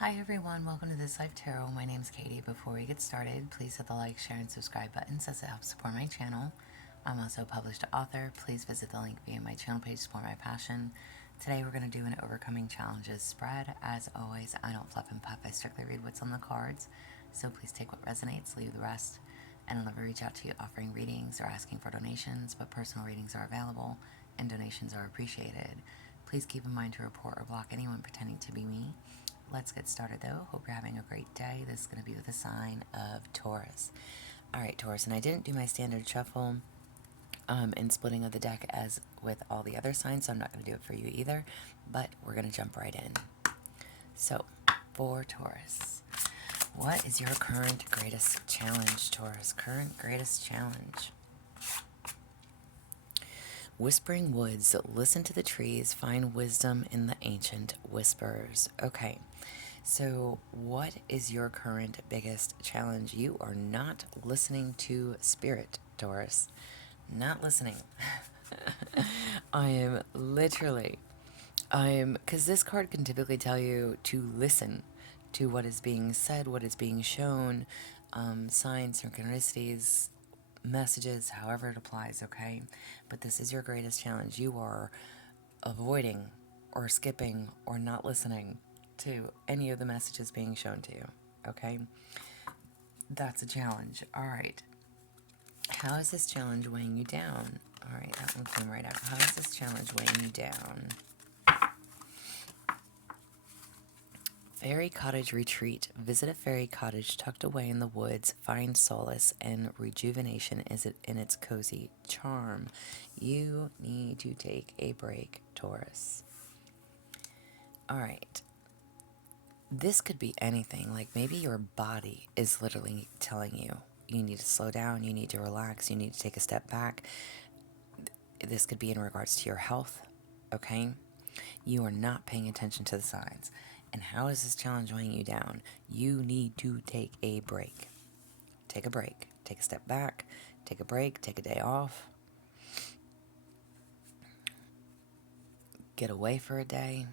Hi everyone, welcome to This Life Tarot. My name's Katie. Before we get started, please hit the like, share, and subscribe buttons as it helps support my channel. I'm also a published author. Please visit the link via my channel page to support my passion. Today we're going to do an overcoming challenges spread. As always, I don't fluff and puff. I strictly read what's on the cards. So please take what resonates, leave the rest. And I'll never reach out to you offering readings or asking for donations, but personal readings are available and donations are appreciated. Please keep in mind to report or block anyone pretending to be me. Let's get started though. Hope you're having a great day. This is going to be with the sign of Taurus. Alright, Taurus, and I didn't do my standard shuffle and splitting of the deck as with all the other signs, so I'm not going to do it for you either, but we're going to jump right in. So, for Taurus, what is your current greatest challenge, Taurus? Current greatest challenge. Whispering woods, listen to the trees, find wisdom in the ancient whispers. Okay, so what is your current biggest challenge? You are not listening to spirit, Taurus. Not listening. Because this card can typically tell you to listen to what is being said, what is being shown, signs, synchronicities, messages, however it applies, okay? But this is your greatest challenge. You are avoiding or skipping or not listening to any of the messages being shown to you, okay? That's a challenge. All right. How is this challenge weighing you down? All right, that one came right out. How is this challenge weighing you down? Fairy cottage retreat. Visit a fairy cottage tucked away in the woods. Find solace and rejuvenation in its cozy charm. You need to take a break, Taurus. All right. This could be anything. Like maybe your body is literally telling you you need to slow down, you need to relax, you need to take a step back. This could be in regards to your health, okay? You are not paying attention to the signs. And how is this challenge weighing you down? You need to take a break. Take a break. Take a step back. Take a break. Take a day off. Get away for a day.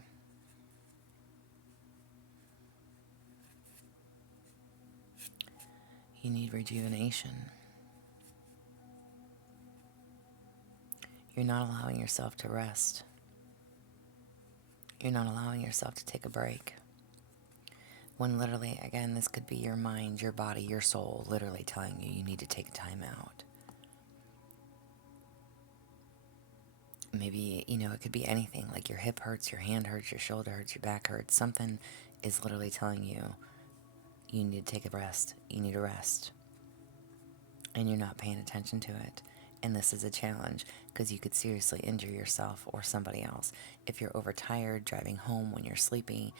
You need rejuvenation. You're not allowing yourself to rest. You're not allowing yourself to take a break. When literally, again, this could be your mind, your body, your soul literally telling you need to take time out. Maybe, it could be anything, like your hip hurts, your hand hurts, your shoulder hurts, your back hurts. Something is literally telling you need to take a rest. You need a rest. And you're not paying attention to it. And this is a challenge because you could seriously injure yourself or somebody else. If you're overtired, driving home when you're sleepy,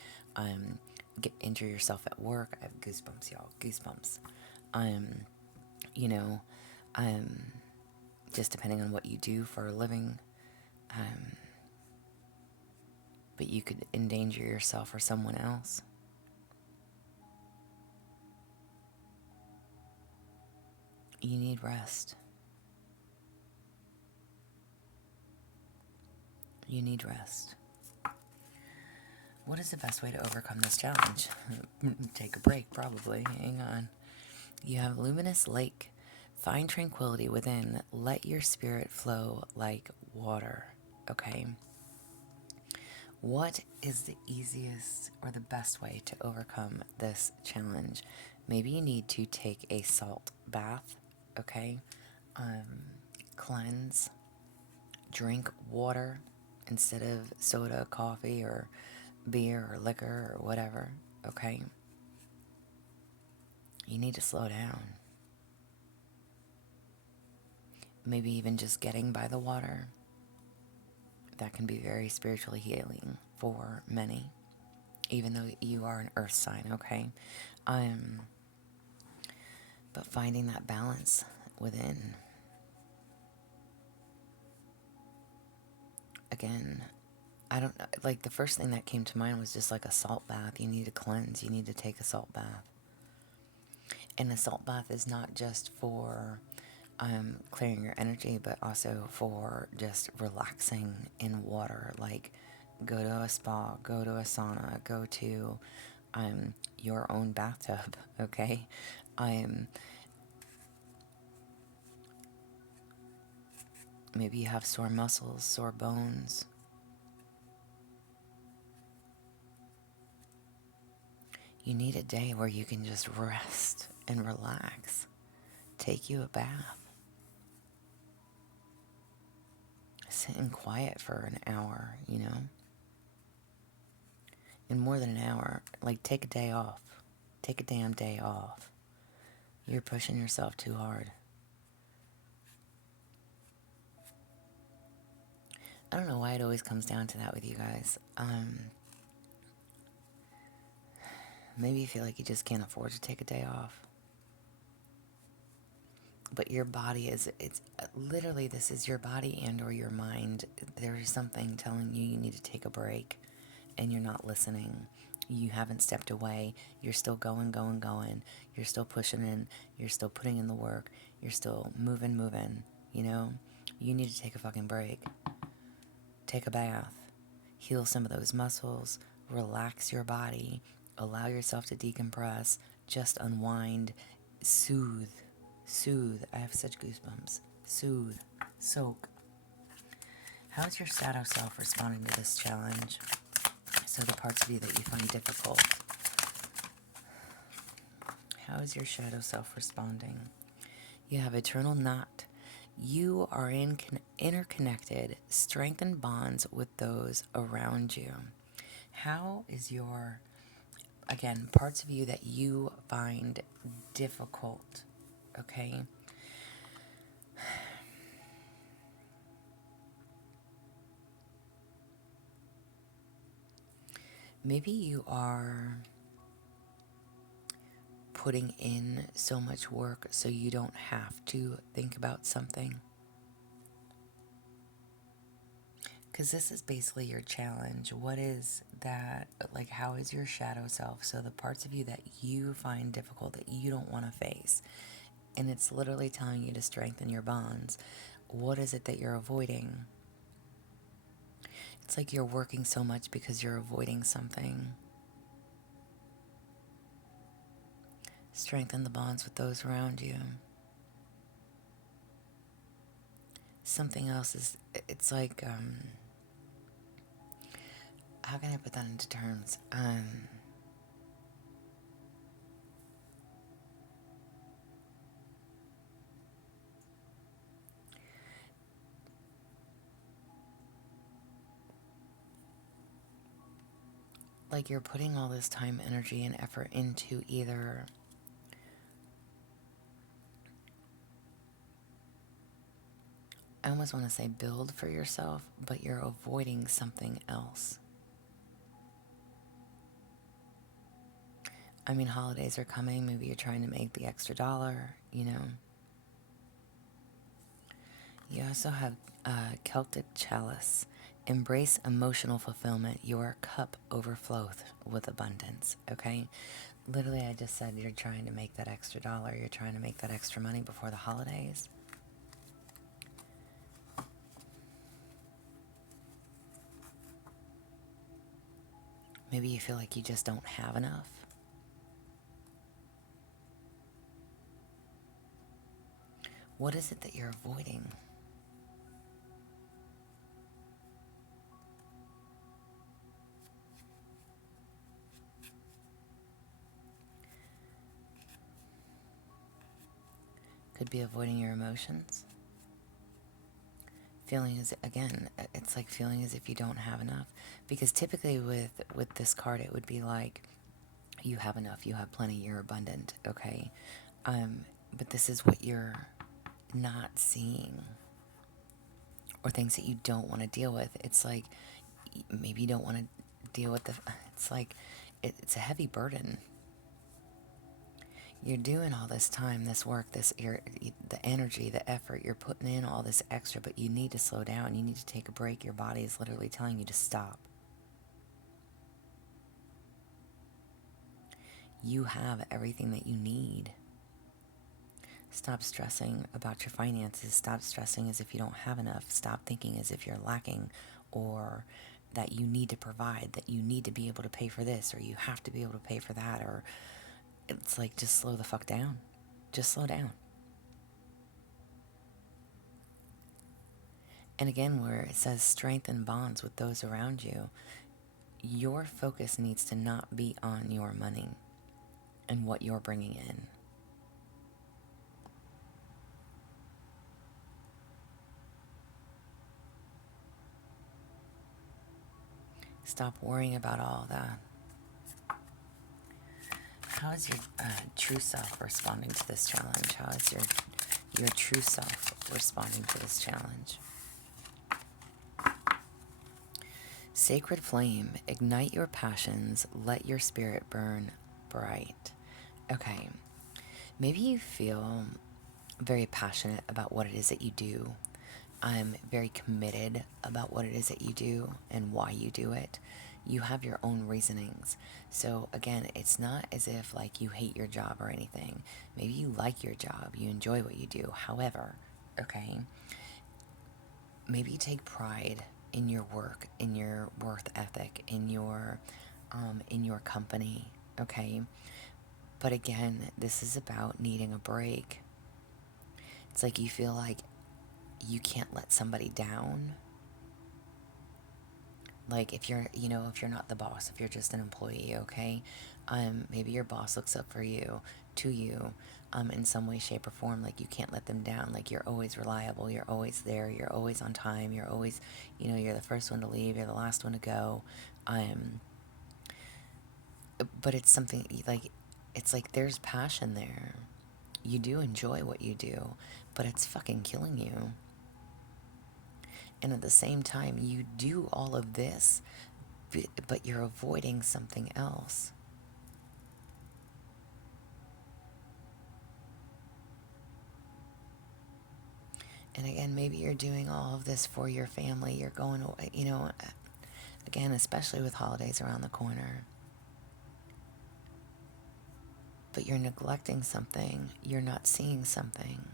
injure yourself at work. I have goosebumps, y'all. Goosebumps. You know, just depending on what you do for a living. But you could endanger yourself or someone else. You need rest. You need rest. What is the best way to overcome this challenge? Take a break, probably. Hang on. You have luminous lake. Find tranquility within. Let your spirit flow like water. Okay? What is the easiest or the best way to overcome this challenge? Maybe you need to take a salt bath. Okay? Cleanse. Drink water instead of soda, coffee, or beer or liquor or whatever, okay? You need to slow down. Maybe even just getting by the water. That can be very spiritually healing for many, even though you are an earth sign, okay? But finding that balance within. Again, I don't know, like the first thing that came to mind was just like a salt bath. You need to cleanse, you need to take a salt bath. And a salt bath is not just for clearing your energy, but also for just relaxing in water. Like go to a spa, go to a sauna, go to your own bathtub, okay? Maybe you have sore muscles, sore bones. You need a day where you can just rest and relax. Take you a bath. Sit in quiet for an hour, you know? And more than an hour, like take a day off. Take a damn day off. You're pushing yourself too hard. I don't know why it always comes down to that with you guys. Maybe you feel like you just can't afford to take a day off. But your body it's literally, this is your body and or your mind. There is something telling you you need to take a break and you're not listening. You haven't stepped away. You're still going. You're still pushing in. You're still putting in the work. You're still moving, you know? You need to take a fucking break. Take a bath. Heal some of those muscles. Relax your body. Allow yourself to decompress. Just unwind. Soothe. I have such goosebumps. Soothe. Soak. How's your shadow self responding to this challenge? So the parts of you that you find difficult. How is your shadow self responding? You have eternal knot. You are interconnected, strengthened bonds with those around you. How is your, again, parts of you that you find difficult, okay? Maybe you are putting in so much work so you don't have to think about something. Because this is basically your challenge. What is that, like, how is your shadow self? So the parts of you that you find difficult, that you don't want to face. And it's literally telling you to strengthen your bonds. What is it that you're avoiding? It's like you're working so much because you're avoiding something. Strengthen the bonds with those around you. Something else is, it's like, how can I put that into terms? Like you're putting all this time, energy, and effort into either I almost want to say build for yourself, but you're avoiding something else. I mean, holidays are coming. Maybe you're trying to make the extra dollar, you know. You also have Celtic Chalice. Embrace emotional fulfillment. Your cup overfloweth with abundance, okay? Literally, I just said you're trying to make that extra dollar. You're trying to make that extra money before the holidays. Maybe you feel like you just don't have enough. What is it that you're avoiding? Could be avoiding your emotions. Feeling as, again, it's like feeling as if you don't have enough. Because typically with this card, it would be like, you have enough, you have plenty, you're abundant, okay? But this is what you're not seeing. Or things that you don't want to deal with. It's like, maybe you don't want to deal with it's like, it's a heavy burden. You're doing all this time, this work, the energy, the effort, you're putting in all this extra, but you need to slow down. You need to take a break. Your body is literally telling you to stop. You have everything that you need. Stop stressing about your finances. Stop stressing as if you don't have enough. Stop thinking as if you're lacking or that you need to provide, that you need to be able to pay for this, or you have to be able to pay for that, or it's like, just slow the fuck down. Just slow down. And again, where it says strengthen bonds with those around you, your focus needs to not be on your money and what you're bringing in. Stop worrying about all that. How is your true self responding to this challenge? How is your true self responding to this challenge? Sacred flame, ignite your passions, let your spirit burn bright. Okay, maybe you feel very passionate about what it is that you do. I'm very committed about what it is that you do and why you do it. You have your own reasonings. So again, it's not as if like you hate your job or anything. Maybe you like your job, you enjoy what you do. However, okay, maybe you take pride in your work, in your work ethic, in your company, okay? But again, this is about needing a break. It's like you feel like you can't let somebody down. Like if you're not the boss, if you're just an employee, okay? Maybe your boss looks up to you, in some way, shape, or form. Like you can't let them down. Like you're always reliable, you're always there, you're always on time, you're always, you're the first one to leave, you're the last one to go. But it's something like, it's like there's passion there. You do enjoy what you do, but it's fucking killing you. And at the same time, you do all of this, but you're avoiding something else. And again, maybe you're doing all of this for your family. You're going away, again, especially with holidays around the corner. But you're neglecting something. You're not seeing something.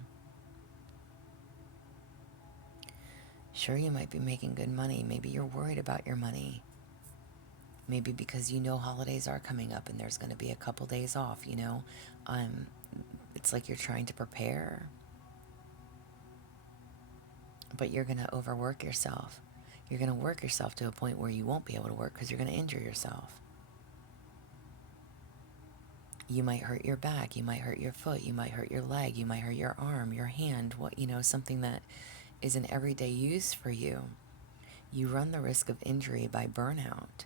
Sure, you might be making good money. Maybe you're worried about your money. Maybe because holidays are coming up and there's going to be a couple days off, It's like you're trying to prepare. But you're going to overwork yourself. You're going to work yourself to a point where you won't be able to work because you're going to injure yourself. You might hurt your back, you might hurt your foot, you might hurt your leg, you might hurt your arm, your hand, something that is an everyday use for you. You run the risk of injury by burnout.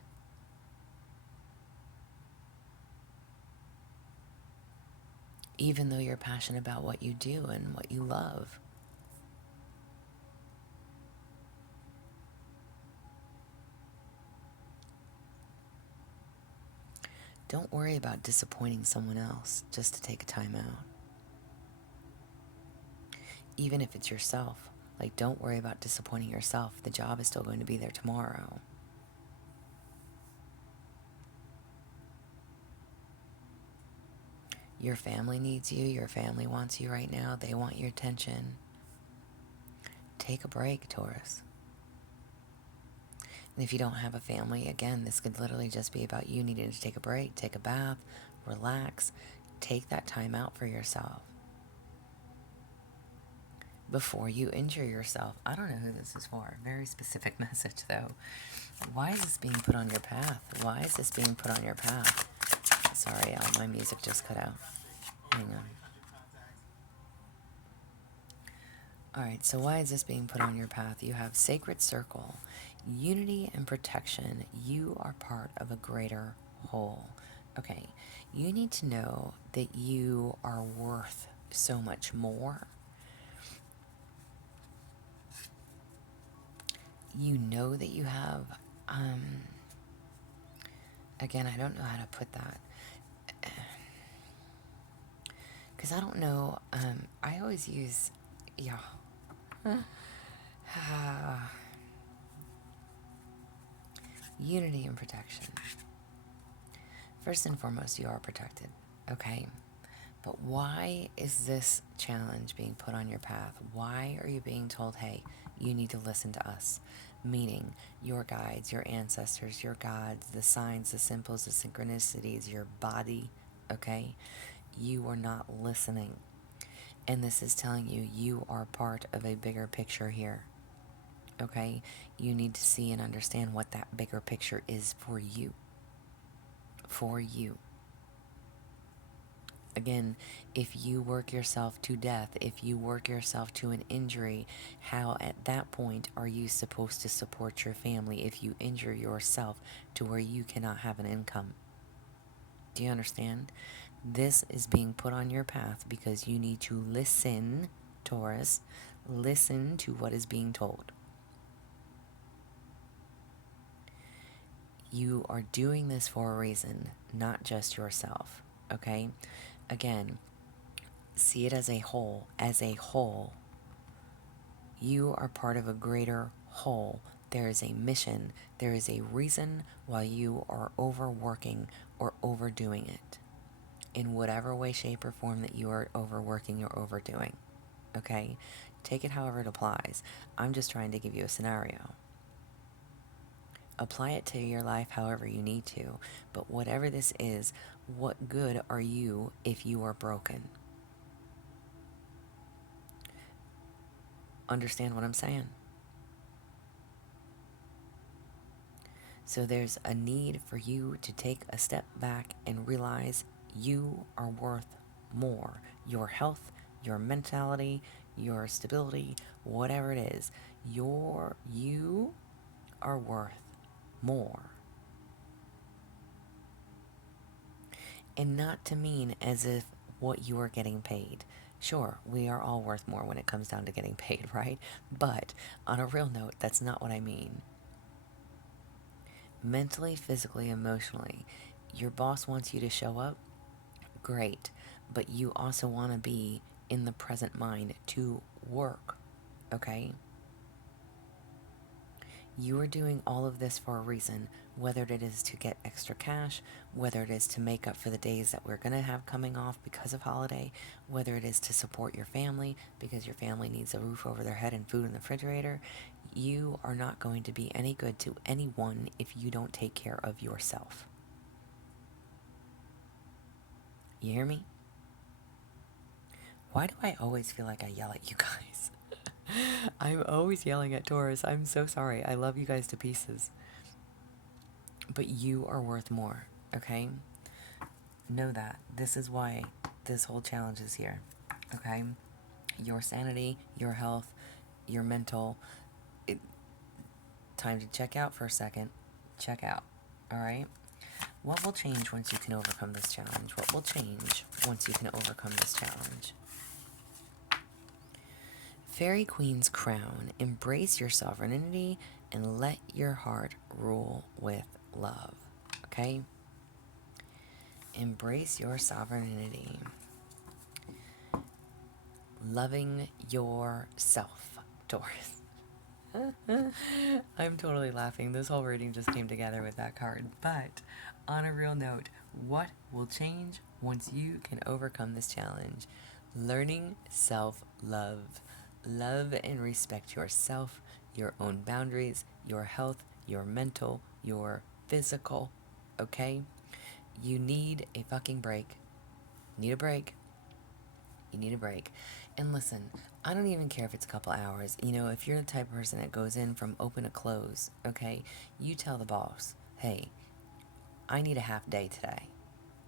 Even though you're passionate about what you do and what you love. Don't worry about disappointing someone else just to take a time out. Even if it's yourself. Like, don't worry about disappointing yourself. The job is still going to be there tomorrow. Your family needs you. Your family wants you right now. They want your attention. Take a break, Taurus. And if you don't have a family, again, this could literally just be about you needing to take a break, take a bath, relax, take that time out for yourself. Before you injure yourself. I don't know who this is for. Very specific message, though. Why is this being put on your path? Why is this being put on your path? Sorry, my music just cut out. Hang on. Alright, so why is this being put on your path? You have sacred circle, unity and protection. You are part of a greater whole. Okay, you need to know that you are worth so much more. You know that you have, again, I don't know how to put that. Because I don't know, I always use, unity and protection. First and foremost, you are protected, okay? But why is this challenge being put on your path? Why are you being told, hey, you need to listen to us? meaning your guides, your ancestors, your gods, the signs, the symbols, the synchronicities, your body, okay? You are not listening. And this is telling you you are part of a bigger picture here, okay? You need to see and understand what that bigger picture is for you. For you. Again, if you work yourself to death, if you work yourself to an injury, how at that point are you supposed to support your family if you injure yourself to where you cannot have an income? Do you understand? This is being put on your path because you need to listen, Taurus. Listen to what is being told. You are doing this for a reason, not just yourself, okay? Again, see it as a whole. As a whole, you are part of a greater whole. There is a mission. There is a reason why you are overworking or overdoing it. In whatever way, shape, or form that you are overworking or overdoing. Okay? Take it however it applies. I'm just trying to give you a scenario. Apply it to your life however you need to. But whatever this is, what good are you if you are broken? Understand what I'm saying? So there's a need for you to take a step back and realize you are worth more. Your health, your mentality, your stability, whatever it is, you are worth more. And not to mean as if what you are getting paid. Sure, we are all worth more when it comes down to getting paid, right? But on a real note, that's not what I mean. Mentally, physically, emotionally, your boss wants you to show up, great. But you also want to be in the present mind to work, okay? You are doing all of this for a reason, whether it is to get extra cash, whether it is to make up for the days that we're going to have coming off because of holiday, whether it is to support your family because your family needs a roof over their head and food in the refrigerator. You are not going to be any good to anyone if you don't take care of yourself. You hear me? Why do I always feel like I yell at you guys? I'm always yelling at Taurus. I'm so sorry. I love you guys to pieces. But you are worth more, okay? Know that. This is why this whole challenge is here, okay? Your sanity, your health, your mental. Time to check out for a second. Check out, all right? What will change once you can overcome this challenge? What will change once you can overcome this challenge? Fairy Queen's crown. Embrace your sovereignty and let your heart rule with love. Okay? Embrace your sovereignty. Loving yourself, Taurus. I'm totally laughing. This whole reading just came together with that card. But on a real note, what will change once you can overcome this challenge? Learning self-love. Love and respect yourself, your own boundaries, your health, your mental, your physical, okay? You need a fucking break. Need a break. You need a break. And listen, I don't even care if it's a couple hours. You know, if you're the type of person that goes in from open to close, okay? You tell the boss, hey, I need a half day today.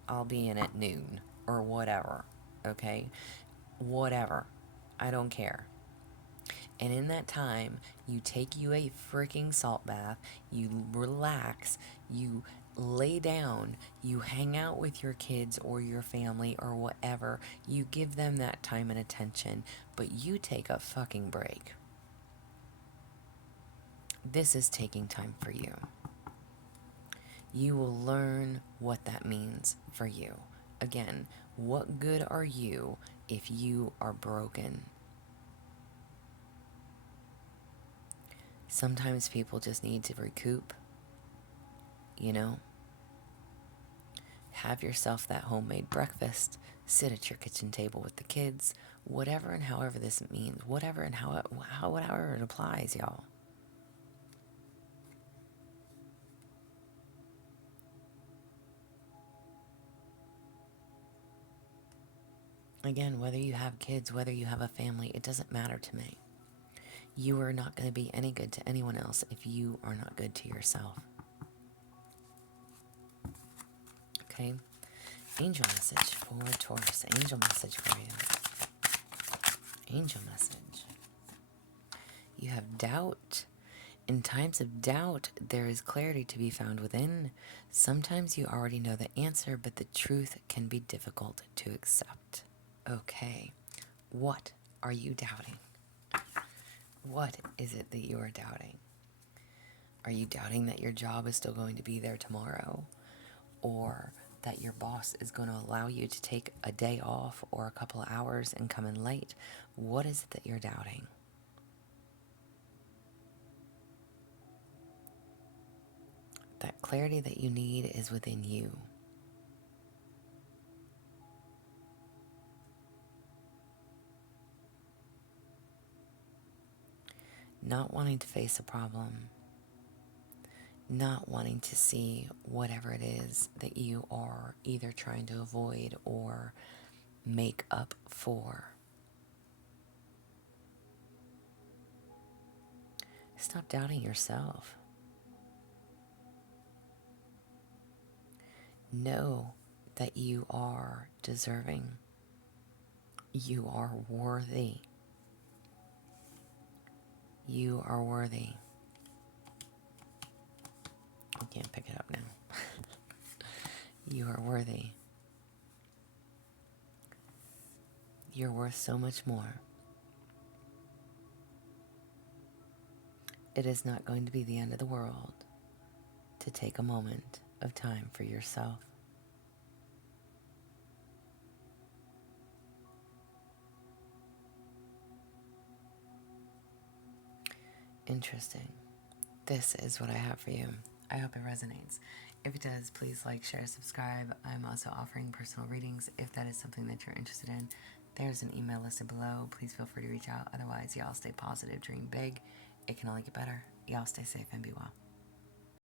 I'll be in at noon or whatever, okay? Whatever. I don't care. And in that time, you take you a freaking salt bath, you relax, you lay down, you hang out with your kids or your family or whatever, you give them that time and attention, but you take a fucking break. This is taking time for you. You will learn what that means for you. Again, what good are you if you are broken? Sometimes people just need to recoup, you know? Have yourself that homemade breakfast, sit at your kitchen table with the kids, whatever and however this means, whatever and however it applies, y'all. Again, whether you have kids, whether you have a family, it doesn't matter to me. You are not going to be any good to anyone else if you are not good to yourself. Okay? Angel message for Taurus. Angel message for you. Angel message. You have doubt. In times of doubt, there is clarity to be found within. Sometimes you already know the answer, but the truth can be difficult to accept. Okay, what are you doubting? What is it that you are doubting? Are you doubting that your job is still going to be there tomorrow? Or that your boss is going to allow you to take a day off or a couple of hours and come in late? What is it that you're doubting? That clarity that you need is within you. Not wanting to face a problem, not wanting to see whatever it is that you are either trying to avoid or make up for. Stop doubting yourself. Know that you are deserving. You are worthy. You are worthy. I can't pick it up now. You are worthy. You're worth so much more. It is not going to be the end of the world to take a moment of time for yourself. Interesting. This is what I have for you. I hope it resonates. If it does, please like, share, subscribe. I'm also offering personal readings if that is something that you're interested in. There's an email listed below. Please feel free to reach out. Otherwise, y'all stay positive, dream big. It can only get better. Y'all stay safe and be well.